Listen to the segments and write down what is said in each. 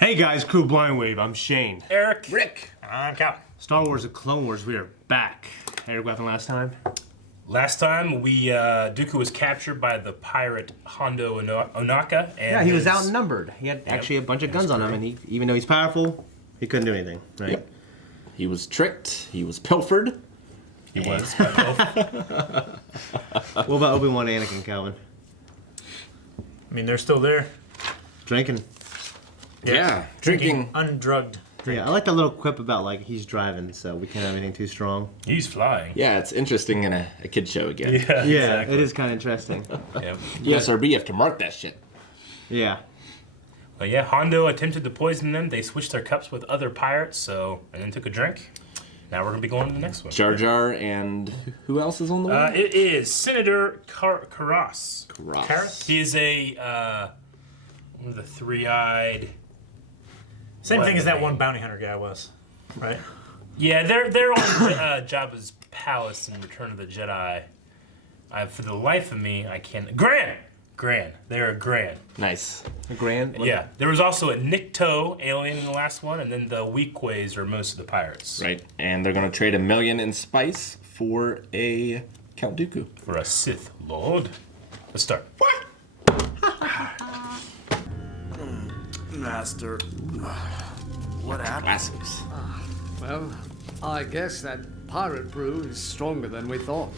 Hey guys, Crew Blind Wave, I'm Shane. Eric. Rick. I'm Cal. Star Wars: The Clone Wars, we are back. Eric, what happened last time? Last time, Dooku was captured by the pirate Hondo Ohnaka. And Yeah, he was outnumbered. He had actually a bunch of guns on him, and even though he's powerful, he couldn't do anything, right? Yep. He was tricked. He was pilfered. He was by both. What about Obi-Wan and Anakin, Calvin? I mean, they're still there. Drinking. Yeah. Drinking. Undrugged. Yeah, I like that little quip about, like, he's driving, so we can't have anything too strong. He's flying. Yeah, it's interesting in a kid's show again. Yeah, exactly. It is kind of interesting. Yep. USRB have to mark that shit. Yeah. But yeah, Hondo attempted to poison them. They switched their cups with other pirates, and then took a drink. Now we're gonna be going to the next one. Jar Jar and who else is on the way? It is Senator Karras. Karras. He is one of the three-eyed. Same What thing as that name? one bounty hunter guy was, right? Yeah, they're on Jabba's palace in Return of the Jedi. For the life of me, I can't. Gran. They're a Gran. Nice. A grand. Yeah, there was also a Nikto alien in the last one, and then the Weequays are most of the pirates. Right. And they're gonna trade $1 million in spice for a Count Dooku. For a Sith Lord. Let's start. Master, what happened? Classics. Well, I guess that pirate brew is stronger than we thought.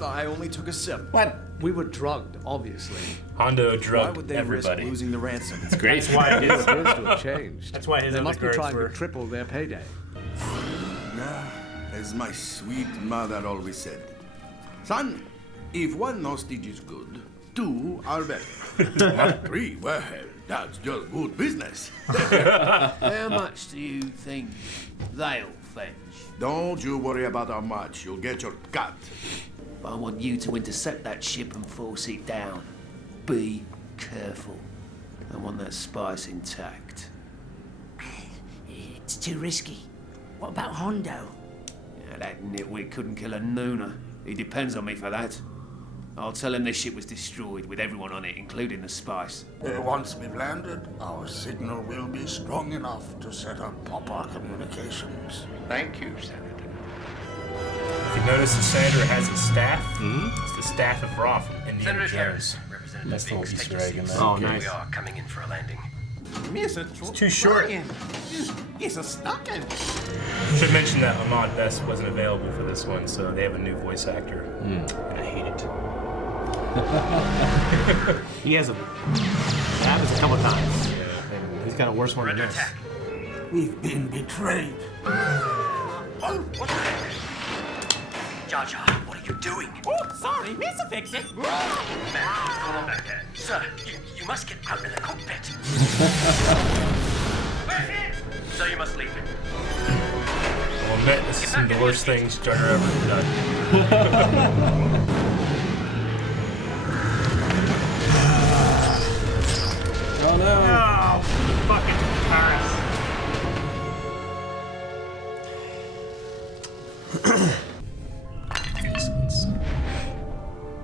I only took a sip. What? We were drugged, obviously. Hondo Why drugged would they everybody. risk losing the ransom? It's great. That's why It appears to have changed. That's why his They other must be guards trying were. to triple their payday. As my sweet mother always said, son, if one hostage is good, two are better. Not three, well, that's just good business. How much do you think they'll fetch? Don't you worry about how much, you'll get your cut. I want you to intercept that ship and force it down. Be careful. I want that spice intact. It's too risky. What about Hondo? Yeah, that nitwit couldn't kill a nooner. He depends on me for that. I'll tell him the ship was destroyed with everyone on it, including the spice. Once we've landed, our signal will be strong enough to set up proper communications. Thank you, Senator. If you notice, the Senator has a staff. It's the staff of Ra from Indiana Jones. That's the little Easter egg in there. Oh, nice. We are coming in for a landing. It's too short. He's a stocking. Should mention that Ahmad Best wasn't available for this one, so they have a new voice actor, and I hate it. He has a... It happens a couple times. Yeah. And he's got a worse one than this. We've been betrayed. Jar Jar, what are you doing? Oh, sorry, Miss Fix It. Man, what's going on back there? Sir, you must get out in the cockpit. So you must leave. I'll admit, this is some of the worst things Jar Jar ever done. Oh no. Oh, fucking Paris.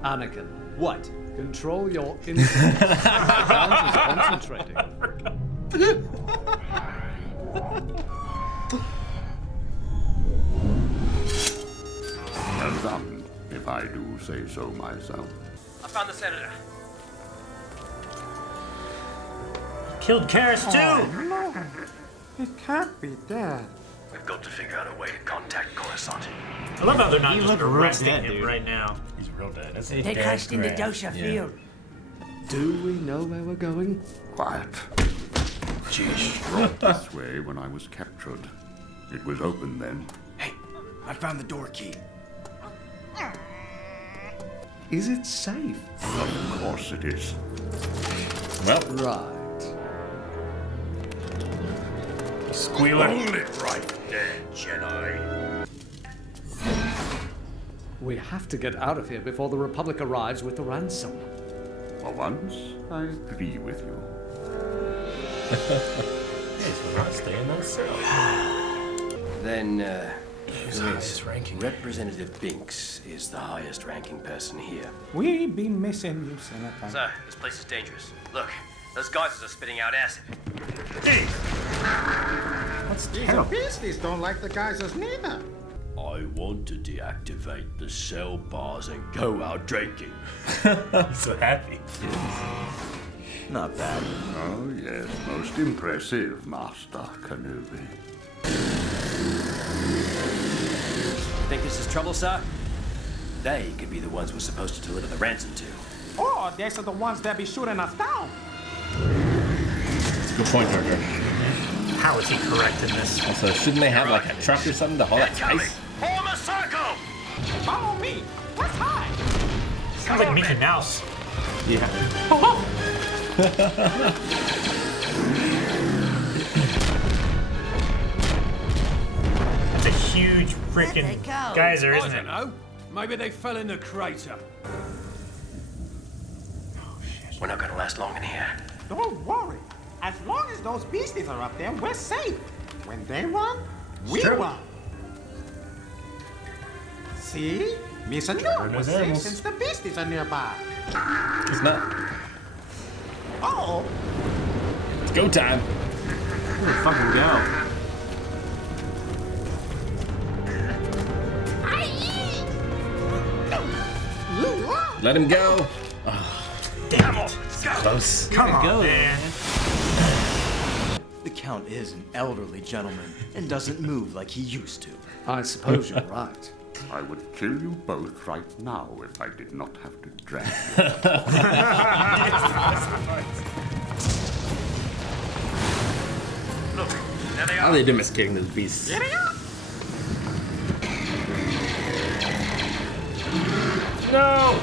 Anakin. What? Control your instincts. Count is concentrating. Well done, if I do say so myself. I found the Senator. Killed Karis too. It can't be dead. We've got to figure out a way to contact Coruscant. I love how they're not He just looked real arresting dead, him dude. right now. He's real dead. That's They crashed into Dosha Field. Do we know where we're going? Quiet. Brought this way when I was captured. It was open then. Hey, I found the door key. Is it safe? Of course it is. Well, Right. Squealer. Only right there, Jedi. We have to get out of here before the Republic arrives with the ransom. For once, I agree with you. Hey, so we're not staying there, so. Then, Who's the highest ranking? Representative Binks is the highest ranking person here. We be missing you, Senator. Sir, this place is dangerous. Look, Those geysers are spitting out acid. Hey! These beasties don't like the geysers neither. I want to deactivate the cell bars and go out drinking. He's so happy. Not bad. Oh, yes, most impressive, Master Kenobi. Think this is trouble, sir? They could be the ones we're supposed to deliver the ransom to. Or these are the ones that be shooting us down. That's a good point, Joker. How is he correct in this? Also, shouldn't they have like a truck or something to haul that spice? Form a circle! Follow me. Let's hide. Sounds like Mickey Mouse. Yeah. That's a huge freaking geyser, isn't it? know. Maybe they fell in the crater. We're not gonna last long in here. Don't worry. As long as those beasties are up there, we're safe. When they run, we run. See? Misa knew it was safe since the beasties are nearby. It's not. Uh-oh. It's go time. Let's fucking go. Let him go. Damn it. Close. Come on, man. The Count is an elderly gentleman and doesn't move like he used to. I suppose you're right. I would kill you both right now if I did not have to drag Look, there they How are. are they domesticating those beasts? No!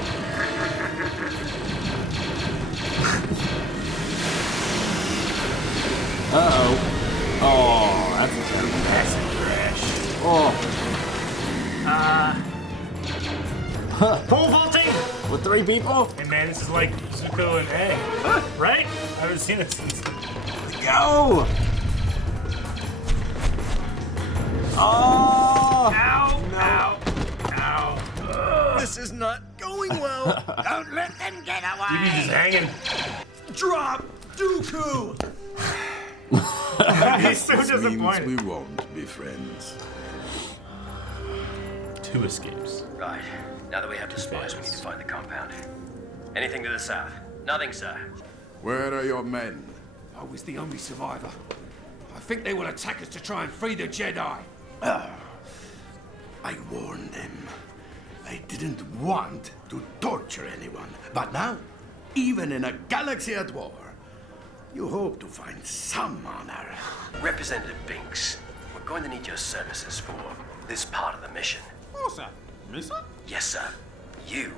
Uh-oh. Oh, that's a terrible Acid crash. Oh. Pole vaulting! With 3 people? Hey man, this is like Zuko and Aang. Right? I haven't seen this since. Go! Oh! Ow! Ow! Ow! This is not going well. Don't let them get away. Yuki's just hanging. Drop Dooku! He's so This means disappointed. we won't be friends. 2 escapes. Right. Now that we have the spies, we need to find the compound. Anything to the south? Nothing, sir. Where are your men? I was the only survivor. I think they will attack us to try and free the Jedi. I warned them. I didn't want to torture anyone. But now, even in a galaxy at war, you hope to find some honor. Representative Binks, we're going to need your services for this part of the mission. Who's that? Misa? Yes, sir. You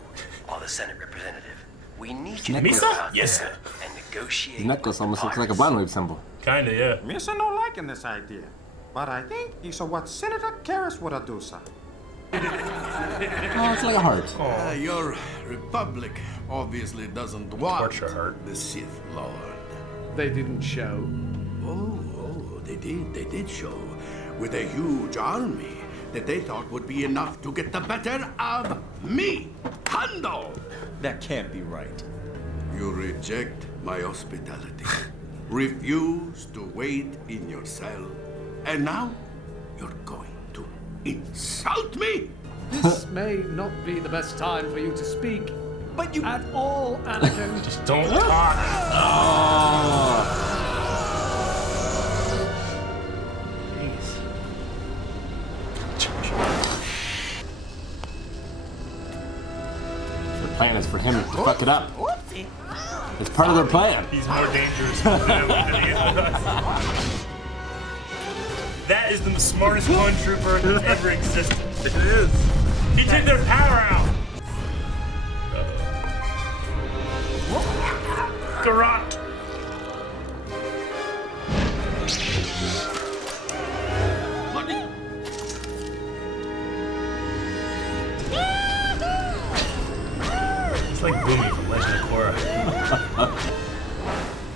are the Senate representative. We need you to Misa? go out Yes, there sir. and negotiate. The necklace with almost looks like a pirates. Blind symbol. Kinda, yeah. Misa no liking this idea. But I think it's what Senator Karras would do, sir. Oh, it's like a heart. Your republic obviously doesn't want Torture heart. the Sith Lord. They didn't show. Oh, they did. They did show with a huge army that they thought would be enough to get the better of me, Hondo. That can't be right. You reject my hospitality, refuse to wait in your cell, and now you're going to insult me? This may not be the best time for you to speak. But you... At all, Anakin. Just don't talk. The plan is for him to fuck it up. Whoopsie. It's part of their plan. He's more dangerous than he is with us. That is the smartest clone trooper that's ever existed. It is. He took their power out. Garrot. It's like Boomy from Legend of Korra.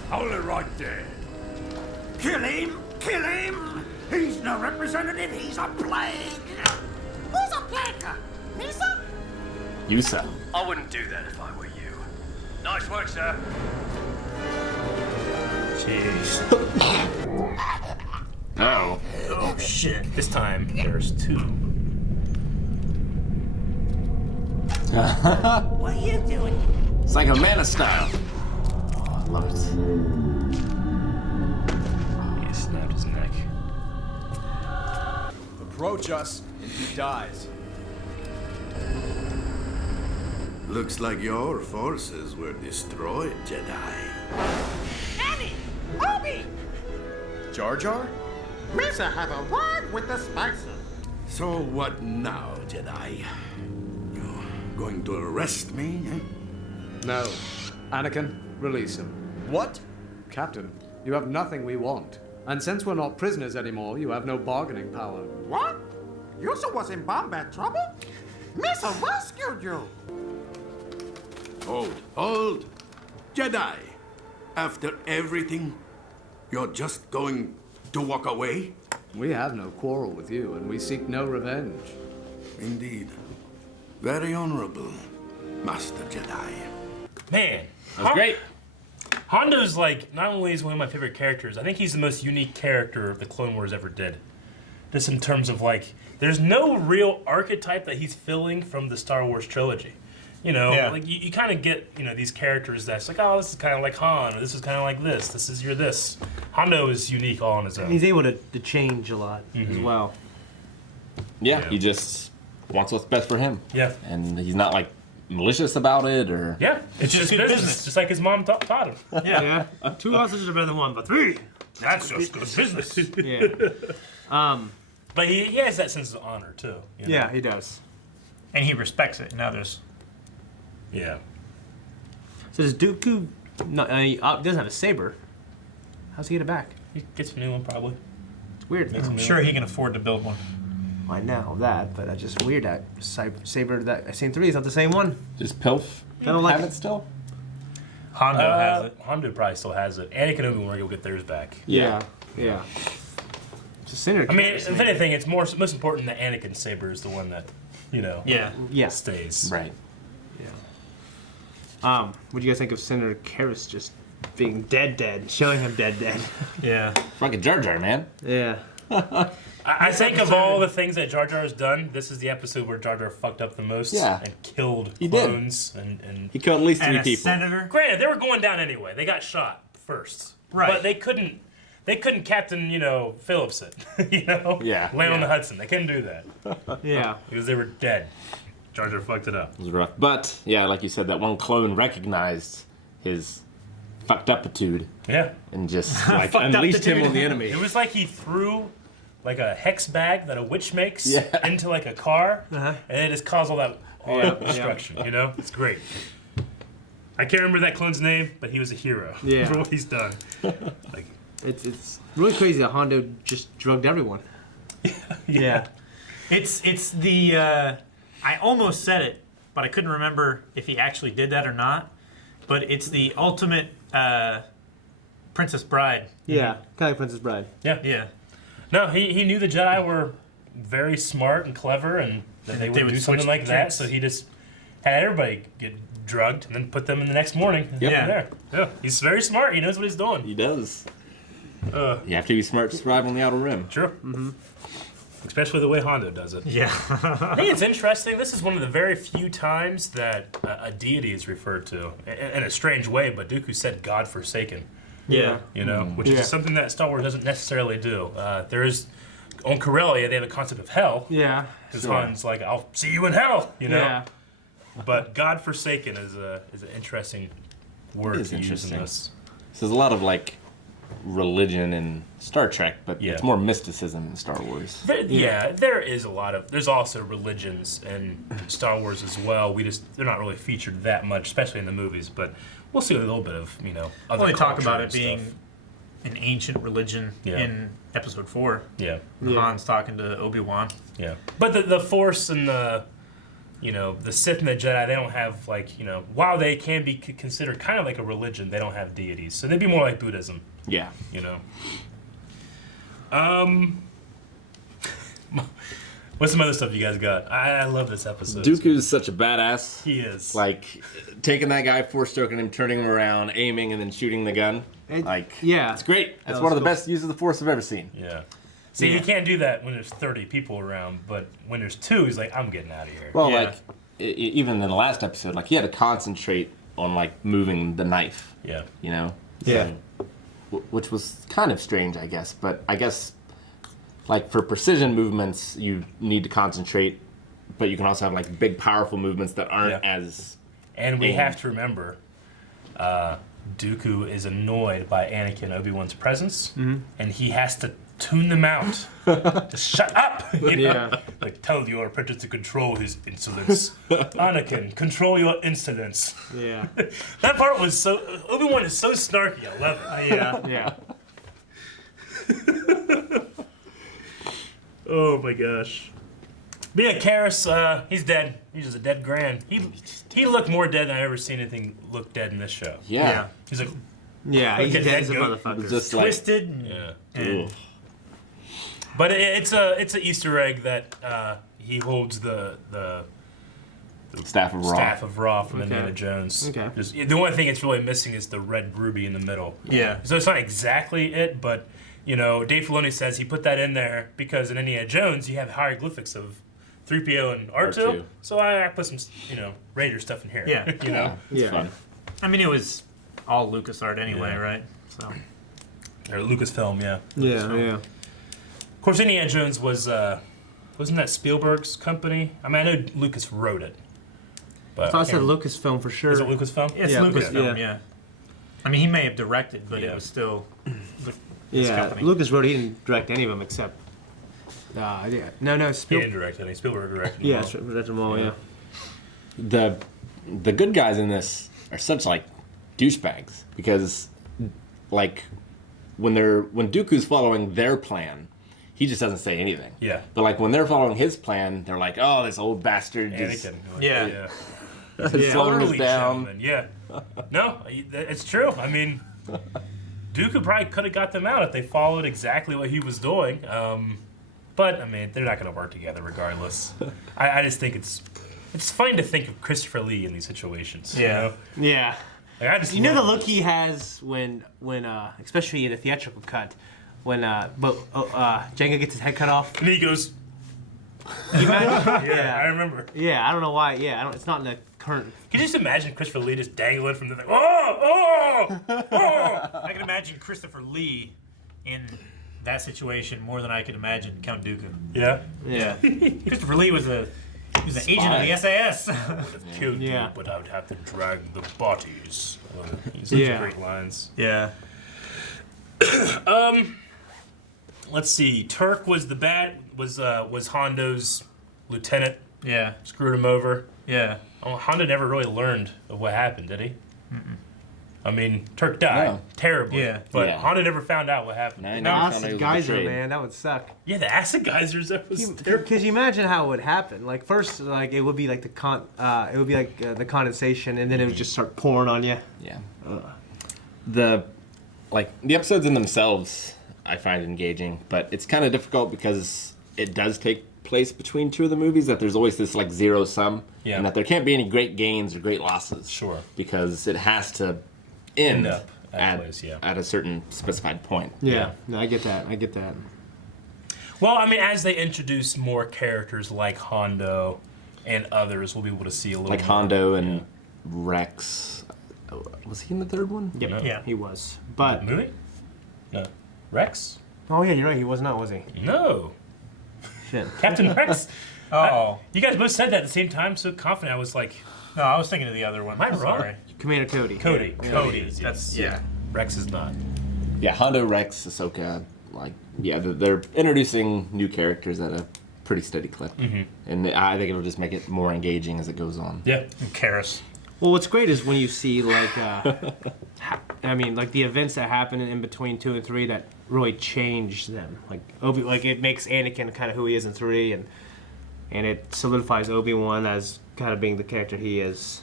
Hold it right there. Kill him! Kill him! He's no representative, he's a plague! Who's a plague? Misa? Yusa. I wouldn't do that if I were you. Nice work, sir. Jeez. Oh. Oh shit. This time there's 2. What are you doing? It's like a mana style. Oh, I love it. He snapped his neck. Approach us, and he dies. Looks like your forces were destroyed, Jedi. Annie! Obi! Jar Jar? Misa have a word with the Spicer. So what now, Jedi? You going to arrest me, eh? No. Anakin, release him. What? Captain, you have nothing we want. And since we're not prisoners anymore, you have no bargaining power. What? Yusa was in combat trouble? Misa rescued you. Hold. Jedi, after everything, you're just going to walk away? We have no quarrel with you, and we seek no revenge. Indeed. Very honorable, Master Jedi. Man, That was great. Hondo's like, not only is he one of my favorite characters, I think he's the most unique character the Clone Wars ever did. Just in terms of like, there's no real archetype that he's filling from the Star Wars trilogy. You know, like you kind of get, you know, these characters that's like, oh, this is kind of like Han, or this is kind of like this. This is your this. Hondo is unique all on his own. And he's able to change a lot as well. Yeah, he just wants what's best for him. Yeah. And he's not like malicious about it or. Yeah, it's just good business, just like his mom taught him. Yeah. 2 sausages are better than 1, but 3. That's just good business. Yeah. But he has that sense of honor too. You know? Yeah, he does. And he respects it in others. Yeah. So does Dooku? No, he doesn't have a saber. How's he get it back? He gets a new one probably. It's weird. I'm sure he can afford to build one. I know that, but that's just weird. That saber that I seen 3 is not the same one. Just Pilf I don't like have it still? Hondo has it. Hondo probably still has it. Anakin and Obi-Wan will get theirs back. Yeah. It's a Cinder. I mean, if anything, it's most important that Anakin's saber is the one that, you know, Yeah. stays. Right. What do you guys think of Senator Karras just being dead, showing him dead? Yeah. Fucking Jar Jar, man. Yeah. I think of all the things that Jar Jar has done, this is the episode where Jar Jar fucked up the most and killed clones. And he killed at least 3 people. Senator. Granted, they were going down anyway. They got shot first. Right. But they couldn't Captain, Phillips it, Yeah. Land on the Hudson. They couldn't do that. Yeah. Because they were dead. Jar Jar fucked it up. It was rough. But, yeah, like you said, that one clone recognized his fucked upitude. Yeah. And just, like, unleashed him on the enemy. It was like he threw, like, a hex bag that a witch makes into, like, a car, and it just caused all that destruction, It's great. I can't remember that clone's name, but he was a hero for what he's done. Like, It's really crazy that Hondo just drugged everyone. Yeah. It's the I almost said it, but I couldn't remember if he actually did that or not. But it's the ultimate Princess Bride. Yeah, kind of like Princess Bride. Yeah. No, he knew the Jedi were very smart and clever, and that they would do something like that. So he just had everybody get drugged and then put them in the next morning. Yep. Yeah. He's very smart. He knows what he's doing. He does. You have to be smart to survive on the Outer Rim. Sure. Mm-hmm. Especially the way Hondo does it. Yeah. I think it's interesting. This is one of the very few times that a deity is referred to in a strange way, but Dooku said God forsaken. Yeah. Which is something that Star Wars doesn't necessarily do. There is, on Corellia, they have a concept of hell. Yeah. Because Han's like, I'll see you in hell, Yeah. But God forsaken is an interesting word It is to use in interesting. this. So there's a lot of, like, religion in Star Trek, but it's more mysticism in Star Wars. There is a lot of. There's also religions in Star Wars as well. They're not really featured that much, especially in the movies. But we'll see a little bit of other. Well, they talk about culture it and being stuff. an ancient religion in Episode 4. Yeah. Han's talking to Obi-Wan. Yeah, but the Force and the Sith and the Jedi, they don't have while they can be considered kind of like a religion, they don't have deities, so they'd be more like Buddhism. Yeah. What's some other stuff you guys got? I love this episode. Dooku's such a badass. He is. Like, taking that guy, four-stroking him, turning him around, aiming, and then shooting the gun. it's great. It's one of the best uses of the Force I've ever seen. Yeah. See, he can't do that when there's 30 people around, but when there's 2, he's like, I'm getting out of here. Well, like, even in the last episode, like, he had to concentrate on, like, moving the knife. Yeah. You know? Yeah. So, which was kind of strange, I guess. But I guess, like, for precision movements, you need to concentrate, but you can also have, like, big, powerful movements that aren't as... And we have to remember, Dooku is annoyed by Anakin and Obi-Wan's presence, and he has to tune them out. Just shut up! You know? Like, tell your apprentice to control his insolence. Anakin, control your insolence. Yeah. That part was so... Obi-Wan is so snarky. I love it. Yeah. Oh my gosh. But yeah, Karras, he's dead. He's just a dead Grand. He looked more dead than I've ever seen anything look dead in this show. Yeah. He's like... Yeah, he's dead as a motherfucker. Just Twisted. Yeah. But it's an Easter egg that he holds the Staff of Ra. Staff of Ra from Indiana Jones. Okay. Just, the only thing it's really missing is the red ruby in the middle. Yeah. So it's not exactly it, but you know, Dave Filoni says he put that in there because in Indiana Jones you have hieroglyphics of 3PO and R2. So I put some, you know, Raider stuff in here. Yeah. You know. It's fun. I mean, it was all LucasArts anyway, right? So. Or Lucasfilm, yeah. Yeah. Of course, Indiana Jones was wasn't that Spielberg's company? I mean, I know Lucas wrote it. But I thought I said Lucasfilm for sure. Is it Lucasfilm? It's Lucasfilm, yeah. I mean, he may have directed, but it was still his company. Lucas wrote. He didn't direct any of them except. No, He didn't direct any. Spielberg directed them. Yeah, all. directed them all. Yeah. The good guys in this are such like douchebags because, like, when Dooku's following their plan, he just doesn't say anything. Yeah. But like when they're following his plan, they're like, "Oh, this old bastard just Anakin. slowing us Early down." gentleman, yeah. No, it's true. I mean, Dooku probably could have got them out if they followed exactly what he was doing. But I mean, they're not going to work together regardless. I just think it's fun to think of Christopher Lee in these situations. Yeah. You know? Yeah. Like, I just you know the look he has when especially in a theatrical cut, when Jango gets his head cut off. And he goes. Yeah, I remember. Yeah, I don't know why. Yeah, it's not in the current. Can you just imagine Christopher Lee just dangling from the thing? Oh! I can imagine Christopher Lee in that situation more than I can imagine Count Dooku. Yeah. Yeah. Christopher Lee was an agent of the SAS. I would have killed you, but I would have to drag the bodies. Such great lines. Yeah. Let's see. Turk was was Hondo's lieutenant. Yeah. Screwed him over. Yeah. Oh, Hondo never really learned of what happened, did he? I mean, Turk died terribly. Yeah. But Hondo never found out what happened. The acid geyser, man, that would suck. Yeah, the acid geysers. That was terrible. Because you imagine how it would happen. Like first, like it would be like the condensation, and then it would just start pouring on you. Yeah. The episodes in themselves, I find engaging, but it's kind of difficult because it does take place between two of the movies. That there's always this like zero sum, and that there can't be any great gains or great losses. Sure. Because it has to end up at a certain specified point. Yeah. No, I get that. Well, I mean, as they introduce more characters like Hondo and others, we'll be able to see a little like more. Hondo and Rex. Was he in the third one? Yep. No. Yeah, he was. But The movie? No. Rex? Oh yeah, you're right. He was not, was he? No. Shit. Captain Rex? Oh. You guys both said that at the same time, so confident. I was like, No, I was thinking of the other one. am I wrong? Sorry. Commander Cody. Cody. Yeah. Cody is, That's yes. Rex is not. Yeah, Hondo, Rex, Ahsoka, they're introducing new characters at a pretty steady clip, and I think it'll just make it more engaging as it goes on. Yeah. And Karras. Well, what's great is when you see like, like the events that happen in between 2 and 3 that really change them. Like it makes Anakin kind of who he is in 3, and it solidifies Obi-Wan as kind of being the character he is.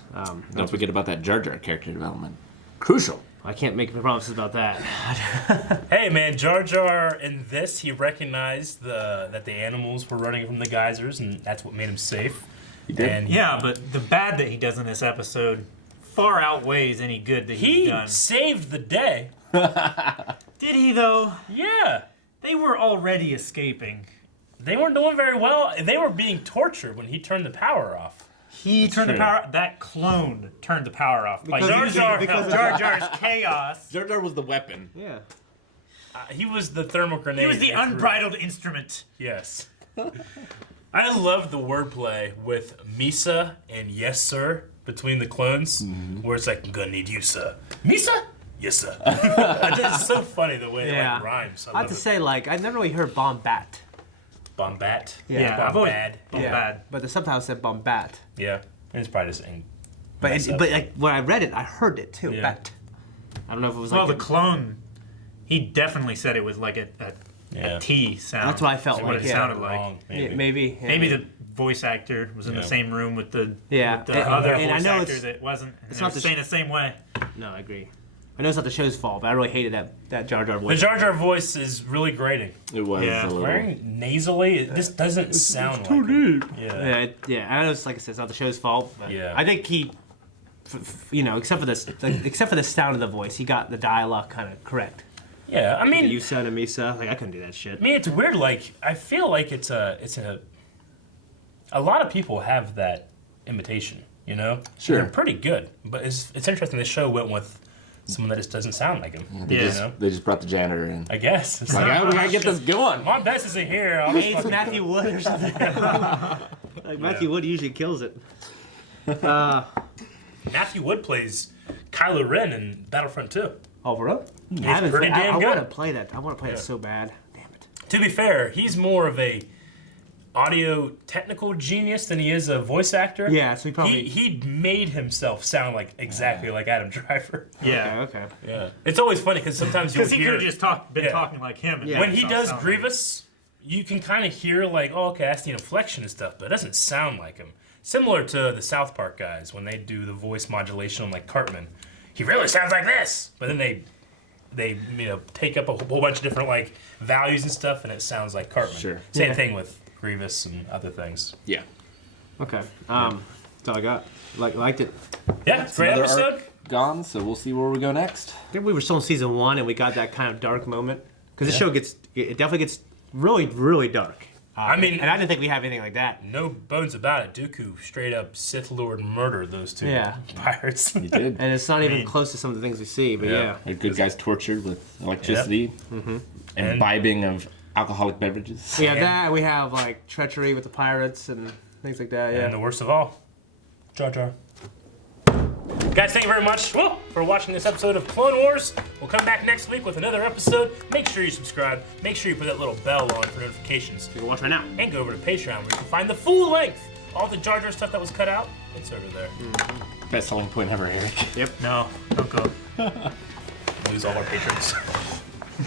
Don't forget about that Jar Jar character development. Crucial. I can't make any promises about that. Hey man, Jar Jar in this, he recognized that the animals were running from the geysers, and that's what made him safe. He did. And Yeah, but the bad that he does in this episode far outweighs any good that he's he done. saved the day. Did he though? Yeah. They were already escaping. They weren't doing very well. They were being tortured when he turned the power off. He turned the power. That clone turned the power off. By Because using Jar Jar's chaos. Jar Jar was the weapon. Yeah. He was the thermal grenade. He was the unbridled instrument. Yes. I love the wordplay with Misa and yes sir between the clones, where it's like, I'm gonna need you, sir. Misa? Yes, sir. It's so funny the way it like rhymes. I have to say, like, I've never really heard Bombat. Bombat? Yeah. Bombad. Yeah. But the subtitle said Bombat. Yeah. It's probably just But like when I read it, I heard it too. Yeah. Bat. I don't know if it was Well, like the clone, he definitely said it was like a T sound. That's what I felt That's like. what it Yeah. sounded like. Wrong, Maybe. Maybe the voice actor was in the same room with the Yeah. with the other And I voice know actor it's- that wasn't. And it's they not were the saying the same way. No, I agree. I know it's not the show's fault, but I really hated that Jar Jar The voice. Jar Jar voice is really grating. It was a little. Very nasally. It just doesn't sound like him. Yeah. Yeah. I know it's like I said, it's not the show's fault. But Yeah. I think he, except for this, except for the sound of the voice, he got the dialogue kind of correct. Yeah, I mean, you sound and Misa, like I couldn't do that shit. I mean, it's weird. Like, I feel like it's a lot of people have that imitation. You know, Sure. They're pretty good, but it's interesting. The show went with someone that just doesn't sound like him. They just brought the janitor in. I guess. It's like, how do we gotta get this going? Mom Bess isn't here. I'll Hey, it's Matthew Wood or something. Like Matthew Wood usually kills it. Matthew Wood plays Kylo Ren in Battlefront 2. Oh, really? He's I haven't pretty played- damn I good. want to play that. I want to play it so bad. To be fair, he's more of a audio technical genius than he is a voice actor. Yeah, so he probably- he made himself sound like exactly like Adam Driver. Yeah. Okay. Yeah. It's always funny because sometimes you'll Because he hear could have just been talking like him. And when he not does sound Grievous, you can kind of hear like, oh, okay, that's the inflection and stuff, but it doesn't sound like him. Similar to the South Park guys when they do the voice modulation on like Cartman, he really sounds like this, but then they take up a whole bunch of different like values and stuff, and it sounds like Cartman. Sure. Same thing with Grievous and other things. Yeah. Okay. That's all I got. Liked it. Yeah, great Another episode. arc gone, so we'll see where we go next. I think we were still in season 1 and we got that kind of dark moment because the show it definitely gets really, really dark. I mean, and I didn't think we'd have anything like that. No bones about it. Dooku straight up Sith Lord murdered those two pirates. He did. And it's not even close to some of the things we see, but yeah. The good guys tortured with electricity, and imbibing of alcoholic beverages. We have that. We have like treachery with the pirates and things like that. Yeah. And the worst of all, Jar Jar. Guys, thank you very much for watching this episode of Clone Wars. We'll come back next week with another episode. Make sure you subscribe. Make sure you put that little bell on for notifications. You can watch right now. And go over to Patreon where you can find the full length. All the Jar Jar stuff that was cut out, it's over there. Best selling point ever, Eric. Yep. No, don't go. Lose all our patrons.